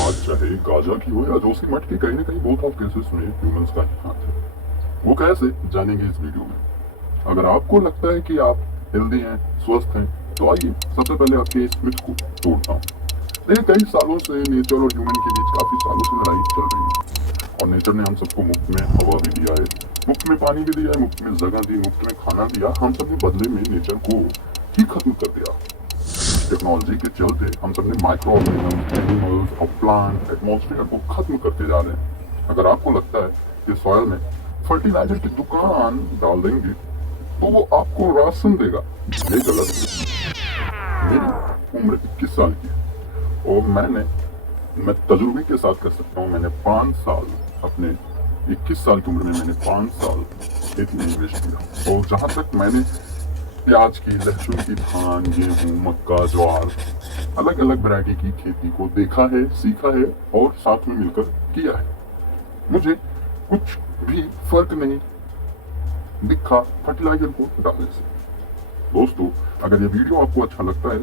बात चाहे गाजा की हो या जोशीमठ की, कहीं ना कहीं बोथ ऑफ केसेस में ह्यूमंस का ही हाथ है। वो कैसे जानेंगे इस वीडियो में। अगर आपको लगता है कि आप हेल्दी हैं, स्वस्थ हैं, तो आइए सबसे पहले आपके इस मिथ को तोड़ता हूँ। देखिए, कई सालों से नेचर और ह्यूमन के बीच काफी सालों से लड़ाई चल रही है और नेचर ने हम सबको मुफ्त में हवा भी दिया है, मुफ्त में पानी भी दिया है, मुफ्त में जगह दी, मुफ्त में खाना दिया। हम सब ने बदले में नेचर को ही खत्म कर दिया। टेक्नोलॉजी के चलते हम सब ने माइक्रो ऑर्गेनिजम्स, एनिमल्स और प्लांट, एटमॉस्फेयर को खत्म करते जा रहे हैं। अगर आपको लगता है कि सॉइल में फर्टिलाइजर की दुकान डाल देंगे तो वो आपको राशन देगा, ये गलत है। मेरी उम्र 21 साल की है और मैं तजुर्बे के साथ कर सकता हूँ, मैंने 5 साल अपने 21 साल की उम्र में मैंने 5 साल खेती में इन्वेस्ट किया। और जहाँ तक मैंने प्याज की, लहसुन की, धान, गेहूँ, मक्का, ज्वार, अलग अलग वैरायटी की खेती को देखा है, सीखा है और साथ में मिलकर किया है, मुझे कुछ भी फर्क नहीं दिखा फर्टिलाइजर को डालने से। दोस्तों, अगर ये वीडियो आपको अच्छा लगता है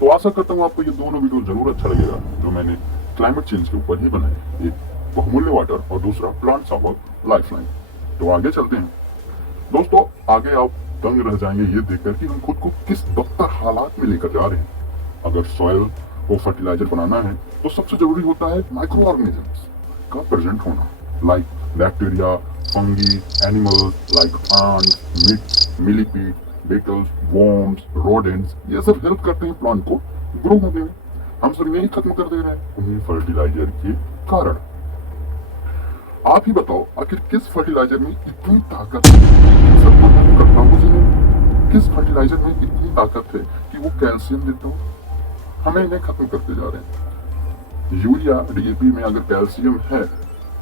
तो आशा करता हूँ आपको ये दोनों वीडियो जरूर अच्छा लगेगा जो मैंने क्लाइमेट चेंज के ऊपर ही बनाए, एक बहुमूल्य वाटर और दूसरा प्लांट्स ऑफ लाइफलाइन। तो आगे चलते हैं दोस्तों। आगे आप दंग रह जाएंगे ये देखकर कि हम खुद को किस बदतर हालात में लेकर जा रहे हैं। अगर सॉइल को फर्टिलाइजर बनाना है तो सबसे जरूरी होता है माइक्रो ऑर्गेनिजम्स का प्रेजेंट होना, like bacteria, fungi, animals like ants, millipede, battles, worms, rodents. ये सब हेल्प करते हैं प्लांट को ग्रो होने में। हम सब यही खत्म कर दे रहे हैं उन्हीं फर्टिलाइजर के कारण। आप ही बताओ, आखिर किस फर्टिलाइजर में इतनी ताकत है? सब खत्म करता हूँ जिन्हें। किस फर्टिलाइजर में इतनी ताकत है कि वो कैल्शियम देता हो? हमें इन्हें खत्म करते जा रहे हैं। यूरिया, डीएपी में अगर कैल्शियम है,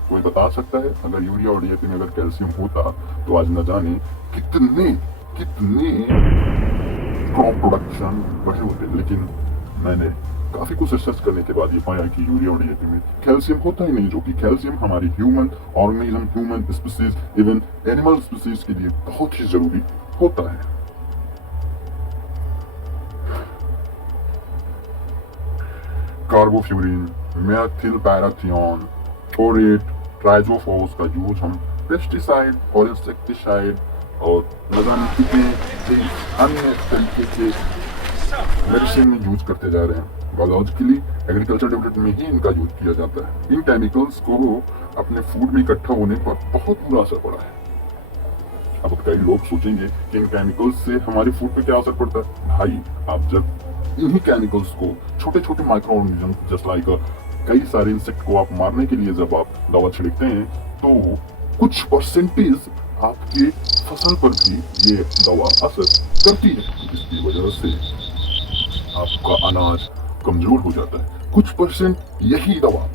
कोई बता सकता है? अगर यूरिया और डीएपी में अगर कैल्शियम होता तो आज न जाने कितने कितने क्रॉप प्रोडक्शन बढ़े होते। लेकिन मैंने काफी कुछ रिसर्च करने के बाद ये पाया कि यूरिया और डीएपी में कैल्शियम होता ही नहीं, जो कि कैल्शियम हमारी human organism, human species, even animal species के लिए बहुत ही जरूरी होता है। कार्बोफ्यूरिन, मेथिल पैराथियोन, थोरेट, ट्राइजोफॉस का यूज हम पेस्टिसाइड और इंसेक्टिसाइड और न जाने कितने अन्य तरीके के मेडिसिन में यूज करते जा रहे हैं। बायोलॉजिकली एग्रीकल्चर डेवलपमेंट में ही इनका यूज किया जाता है। इन केमिकल्स को अपने फूड में इकट्ठा होने पर बहुत बुरा असर पड़ा है। अब कई लोग सोचेंगे कि इन केमिकल्स से हमारे फूड पे क्या असर पड़ता है। भाई, आप जब इन्हीं केमिकल्स को छोटे छोटे माइक्रो ऑर्गेनिज्म जस्ट लाइक कई सारे इंसेक्ट को आप मारने के लिए जब आप दवा छिड़कते हैं तो कुछ परसेंटेज आपके फसल पर भी ये दवा असर करती है, जिसकी वजह से आपका अनाज कमजोर हो जाता है। कुछ परसेंट यही दवा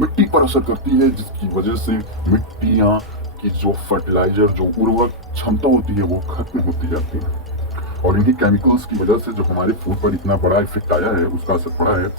मिट्टी पर असर करती है, जिसकी वजह से मिट्टियाँ की जो फर्टिलाइजर, जो उर्वरक क्षमता होती है वो खत्म होती जाती है। और इन्हीं केमिकल्स की वजह से जो हमारे फूड पर इतना बड़ा इफेक्ट आया है, उसका असर पड़ा है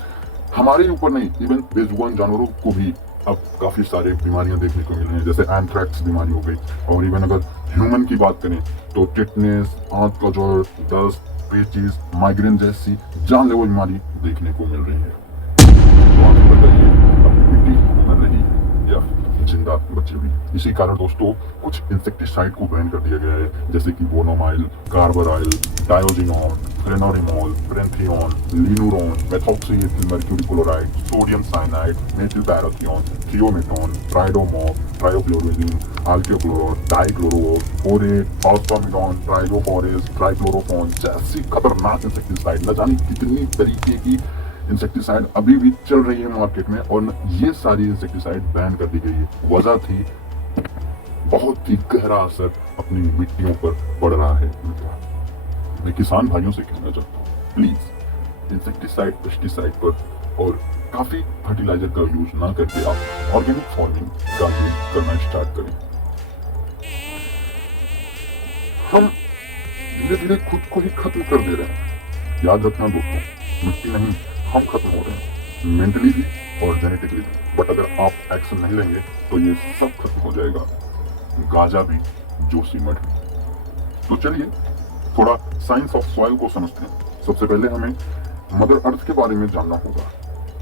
हमारे ऊपर नहीं, इवन बेजुबान जानवरों को भी अब काफी सारे बीमारियां देखने को मिल रही हैं, जैसे एंथ्रैक्स बीमारी हो गई। और इवन अगर ह्यूमन की बात करें तो टिटनेस, आंत का जोड़, दस्त, पेचिस, माइग्रेन जैसी जानलेवा बीमारी देखने को मिल रही है। तो आप बताइए, अपनी मिट्टी मर रही है या जिंदा बचे हुए? इसी कारण दोस्तों कुछ इंसेक्टिसाइड को बैन कर दिया गया है, जैसे कि बोनोमाइल, कार्बराइल, डायोजिनोन, फ्रेनोरिमोल, प्रेंथियोन, linuron, methoxy mercury chloride, sodium cyanide, methyl parathion, thiometon, tridemorph, ट्रायोक्लोरोजिन, आल्कियोक्लोरोन, डाइक्लोरोन, फोरेट, ऑस्टामिडोन, ट्राइडोफोरेस, ट्राइक्लोरोफोन जैसी खतरनाक इंसेक्टिसाइड, न जाने कितनी तरीके की इंसेक्टिसाइड अभी भी चल रही है मार्केट में। और ये सारी इंसेक्टिसाइड बैन कर दी गई है। वजह थी बहुत ही गहरा असर अपनी मिट्टियों पर पड़ रहा है। मैं किसान भाइयों से कहना चाहता हूँ, प्लीज इंसेक्टिसाइड, पेस्टिसाइड पर और काफी फर्टिलाइजर का यूज ना करके आप ऑर्गेनिक फार्मिंग का यूज करना स्टार्ट करें। हम धीरे धीरे खुद को ही खत्म कर दे रहे हैं। याद रखना दोस्तों, मिट्टी नहीं, हम खत्म हो रहे हैं, मेंटली भी और जेनेटिकली भी। बट अगर आप एक्शन नहीं लेंगे तो ये सब खत्म हो जाएगा, गाजा भी, जोशीमठ भी। तो चलिए थोड़ा साइंस ऑफ सॉइल को समझते हैं। सबसे पहले हमें मदर अर्थ के बारे में जानना होगा।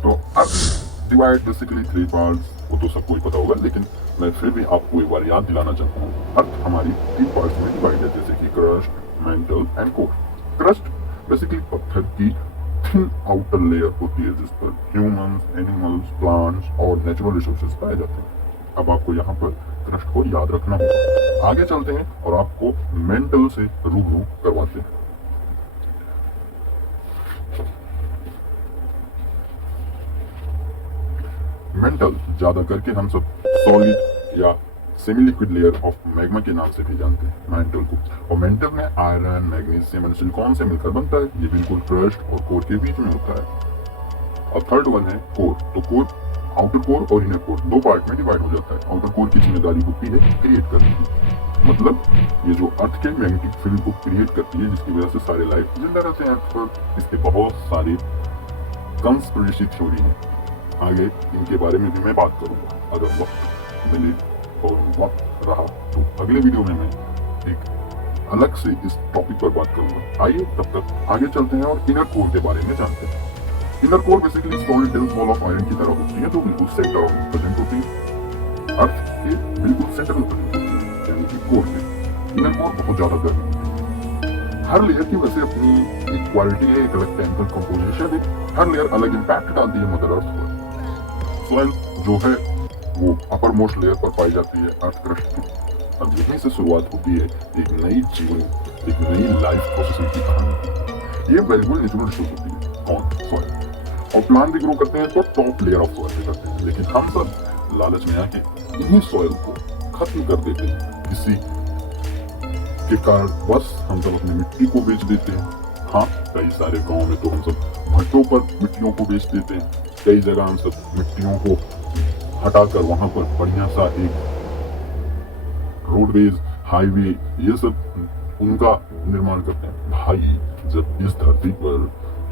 तो अर्थ डिवाइड बेसिकली 3 पार्ट्स, वो तो सबको ही पता होगा, लेकिन मैं फिर भी आपको एक बार याद दिलाना चाहता हूँ। अर्थ हमारी 3 पार्ट्स में डिवाइड है, जैसे कि crust, mental and core. Crust basically पत्थर की थिन आउटर लेयर होती है जिस पर ह्यूमंस, एनिमल्स, प्लांट्स और नेचुरल रिसोर्सेज पाए जाते हैं। अब आपको यहाँ पर क्रस्ट को याद रखना होगा। आगे चलते हैं और आपको मेंटल से रूबरू करवाते हैं। मेंटल ज्यादा करके हम सब सॉलिड या semi liquid layer of magma के नाम से भी जानते हैं मेंटल को। और मेंटल में आयरन, मैग्नीशियम एंड सिलिकॉन से मिलकर बनता है। ये बिल्कुल क्रस्ट और कोर के बीच में होता है। और थर्ड वन है कोर। तो कोर, आउटर कोर और इनर कोर 2 पार्ट में डिवाइड हो जाता है। आउटर कोर की जिम्मेदारी होती है क्रिएट करने की, मतलब ये जो अर्थ के मैग्नेटिक फील्ड को क्रिएट करती है, जिसकी वजह से सारे लाइफ जिंदा रहते हैं अर्थ पर। इसके बहुत सारे कंस्पिरेसी थ्योरी हैं, आगे इनके बारे में भी मैं बात करूंगा अगर वक्त मिले और वक्त रहा तो। अगले वीडियो में मैं एक अलग से इस टॉपिक पर बात करूंगा। आइए तब तक आगे चलते हैं और इनर कोर के बारे में जानते हैं। Inner core basically solid dense ball of iron की तरह होती है, जो बिल्कुल सेंटर में प्रेजेंट होती है। अर्थ के बिल्कुल सेंटर में प्रेजेंट होती है, यानी कि कोर में। इनर कोर बहुत ज्यादा गर्म होती है। हर लेयर की वैसे अपनी एक क्वालिटी है, एक अलग केमिकल कंपोजिशन है। हर लेयर अलग इम्पैक्ट डालती है मदर अर्थ पर। सॉइल जो है वो अपर मोस्ट लेयर पर पाई जाती है अर्थ क्रस्ट की। अब यहीं से शुरुआत होती है एक नई जीवन, एक नई लाइफ प्रोसेसिंग की कहानी। ये वेरिएबल नेचुरल रिसोर्स होती है, कौन? सॉइल। और प्लांट भी ग्रो करते हैं तो टॉप लेयर ऑफ सॉइल पे करते हैं, लेकिन हम सब लालच में आके इन्हीं सॉइल को खत्म कर देते हैं। किसी के कारण बस हम सब अपनी मिट्टी को बेच देते हैं। हाँ, कई सारे गाँव में तो हम सब भट्टों पर मिट्टियों को बेच देते हैं। कई जगह हम सब मिट्टियों को हटाकर वहां पर बढ़िया सा एक रोडवेज, हाईवे, ये सब उनका निर्माण करते हैं। भाई, जब इस धरती पर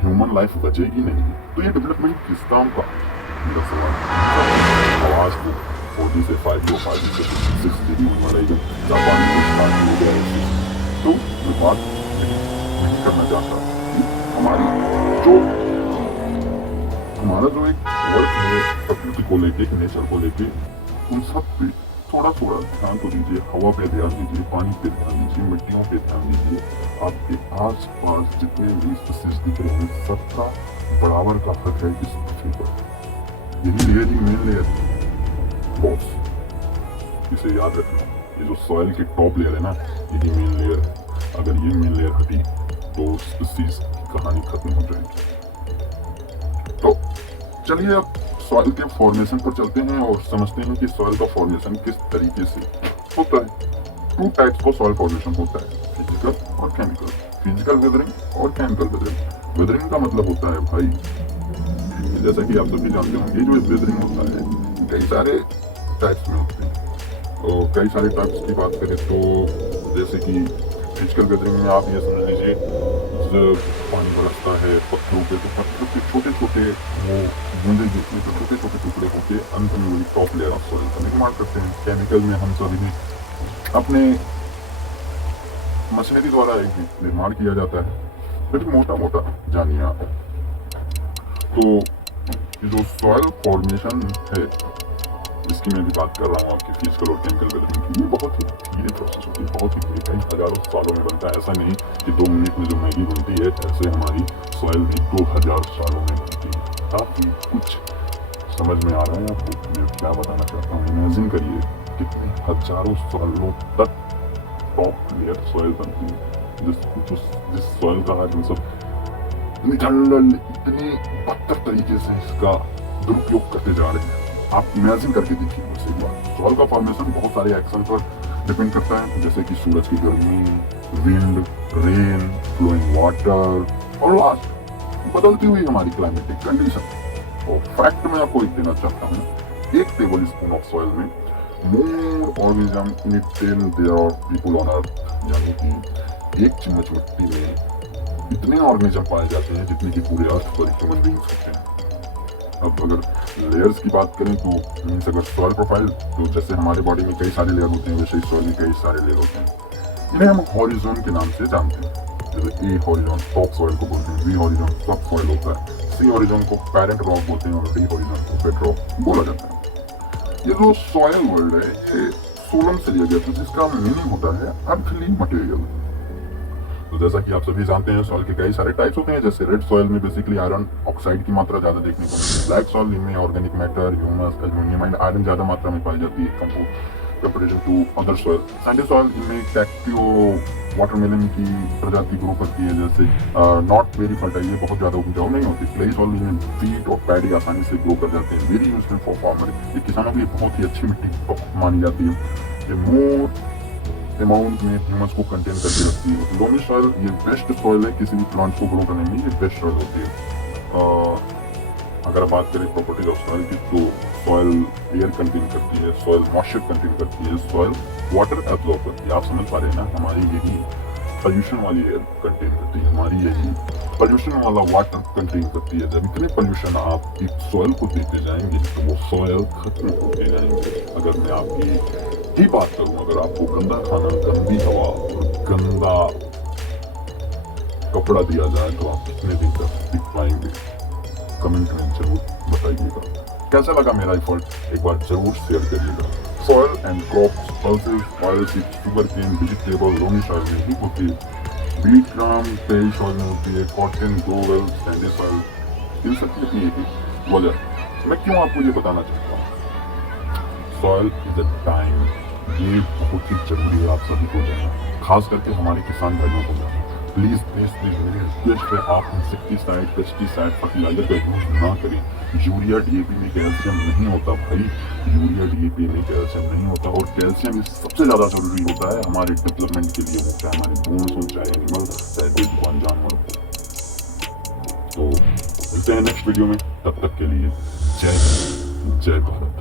ह्यूमन लाइफ बचेगी नहीं तो ये डेवलपमेंट किस काम का? मेरा सवाल। आवाज को 4G से 5G, 5G से 6G होने वाला एकदम जापान में स्टार्ट हो गया है। तो मैं बात नहीं करना चाहता कि हमारा जो एक वर्क है प्रकृति को लेके, नेचर को लेके, उन सब पे थोड़ा थोड़ा ध्यान तो दीजिए। हवा पे ध्यान दीजिए, पानी पे ध्यान दीजिए, मिट्टियों पे ध्यान दीजिए। आपके आस पास जितने भी स्पीशीज दिख रहे हैं सबका बराबर का हक है इस पृथ्वी पर। यही लेयर ही मेन लेयर बॉस, इसे याद रखना। ये जो सॉइल की टॉप लेयर है ना, यही मेन लेयर है। अगर ये मेन लेयर हटी तो स्पीशीज की कहानी खत्म हो जाएगी। तो चलिए अब सॉइल के फॉर्मेशन पर चलते हैं और समझते हैं कि सॉइल का फॉर्मेशन किस तरीके से होता है। 2 टाइप्स का सॉइल फॉर्मेशन होता है, फिजिकल और केमिकल। फिजिकल वेदरिंग और केमिकल वेदरिंग। वेदरिंग का मतलब होता है भाई, जैसा कि आप सभी जानते होंगे, जो वेदरिंग होता है कई सारे टाइप्स में होते हैं। और कई सारे टाइप्स की बात करें तो जैसे कि फिजिकल वेदरिंग में आप ये समझ लीजिए, जब पानी बरसता है पत्थरों पे तो पत्थर के छोटे छोटे वो बूंदे जो छोटे छोटे टुकड़े होते हैं, अंत में वही टॉप लेयर ऑफ सॉइल का निर्माण करते हैं। केमिकल में हम सब इन्हें अपने मशीनरी द्वारा एक निर्माण किया जाता है। फिर मोटा मोटा जानिए आप। तो जो सॉइल फॉर्मेशन है, इसकी मैं भी बात कर रहा हूँ आपकी फिजिकल और केमिकल वेदरिंग की। ये बहुत ही धीरे प्रोसेस होती है, बहुत ही धीरे, कई हजारों सालों में बनता है। ऐसा नहीं कि 2 मिनट में जो मैगी बनती है, ऐसे हमारी सॉइल भी 2000 सालों में बनती है। काफी कुछ समझ में आ रहा है आपको मैं क्या बताना चाहता हूँ? इमेजिन करिए कितने हजारों सालों तक टॉप लेयर सॉइल बनती है, जिस सॉइल का आज हम सब इतनी बदतर तरीके से इसका दुरुपयोग करते जा रहे हैं। आप इमेजिन करके देखिए बस एक बार। सॉइल का फॉर्मेशन बहुत सारे एक्शन पर डिपेंड करता है, जैसे कि सूरज की गर्मी, विंड, रेन, फ्लोइंग वाटर और लास्ट बदलती हुई हमारी क्लाइमेटिक कंडीशन। और फैक्ट में आपको एक देना चाहता हूँ, 1 टेबल स्पून ऑफ सॉइल में more organism in it then there are people on earth. यानी कि 1 चम्मच मिट्टी में इतने ऑर्गेनिज्म पाए जाते हैं जितने कि पूरे अर्थ पर ह्यूमन बीइंग्स होते हैं। अब अगर लेयर्स की बात करें तो मीन्स अगर सॉइल प्रोफाइल, तो जैसे हमारे बॉडी में कई सारे लेयर होते हैं, वैसे ही सॉइल में कई सारे लेयर होते हैं। इन्हें हम हॉरिजॉन के नाम से जानते हैं। जैसे ए हॉरिजॉन टॉप सॉइल को बोलते हैं, बी हॉरिजॉन सब सॉइल होता है, सी ओरिजिन को पेरेंट रॉक बोलते हैं और डी ओरिजिन को बेड रॉक बोला जाता है। ये जो सॉयल वर्ड है ये सोलम से लिया गया था, जिसका मीनिंग होता है अर्थली मटेरियल। तो जैसा कि आप सभी जानते हैं सॉइल के कई सारे टाइप्स होते हैं, जैसे रेड सॉइल में बेसिकली आयरन ऑक्साइड की मात्रा ज्यादा देखने को मिलती है, ब्लैक सॉइल में organic matter, humus, aluminium and iron ज्यादा मात्रा में पाई जाती है comparison to other soil. Sandy soil में कैक्टियो वाटरमेलन की प्रजाति ग्रो करती है, जैसे नॉट वेरी फर्टाइल, ये बहुत ज्यादा उपजाऊ नहीं होती। क्ले सॉइल में वीट और पैडी आसानी से ग्रो कर जाते हैं, वेरी यूजफुल फॉर फार्मर, ये किसानों के लिए बहुत ही अच्छी मिट्टी मानी जाती है। मोर अमाउंट में ह्यूमस को कंटेन करके रखती है। लोमी सॉइल ये बेस्ट सॉइल है किसी भी प्लांट को ग्रो करने में, ये बेस्ट सॉइल होती है। अगर बात करें प्रॉपर्टीज ऑफ सॉइल की, तो सॉइल एयर कंटेन करती है, सॉइल मॉइस्चर कंटेन करती है, सॉइल वाटर एब्जॉर्ब करती है। आप समझ पा रहे हैं ना, हमारी यही पोल्यूशन वाली एयर कंटेन करती है, हमारी यही पोल्यूशन वाला वाटर कंटेन करती है। जब इतने पोल्यूशन आप एक सॉइल को देते जाएंगे तो वो सॉइल खत्म होते जाएंगे। अगर मैं आपकी ही बात करूं, अगर आपको गंदा खाना, गंदी हवा और गंदा कपड़ा दिया जाए तो आप कितने दिन तक टिक पाएंगे? कमेंट में जरूर बताइएगा। कैसा लगा मेरा एफर्ट, एक बार जरूर शेयर करिएगा। Soil and crops, pulses, oilseeds, sugar cane, vegetable loamy soil में ही होती है, व्हीट ग्राम पेरी सॉइल में होती है, कॉटन, ग्रोवेल, सैंडी सॉइल, इन सब की अपनी एक वजह। मैं क्यों आपको ये बताना चाहता हूँ, सॉइल इज अ टाइम, ये बहुत ही जरूरी है आप सभी को जानना, खास करके हमारे किसान भाइयों को जानना। प्लीज मेरी रिक्वेस्ट है, आप इंसेक्टिसाइड, पेस्टिसाइड, फर्टिलाइजर का यूज ना करें। यूरिया डीएपी में कैल्शियम नहीं होता भाई, यूरिया डीएपी में कैल्शियम नहीं होता, और कैल्शियम सबसे ज्यादा जरूरी होता है हमारे डेवलपमेंट के लिए, वो चाहे हमारे बोन्स हो, चाहे एनिमल, चाहे बेजुबान जानवर हो। तो मिलते हैं नेक्स्ट वीडियो में, तब तक के लिए जय हिंद, जय भारत।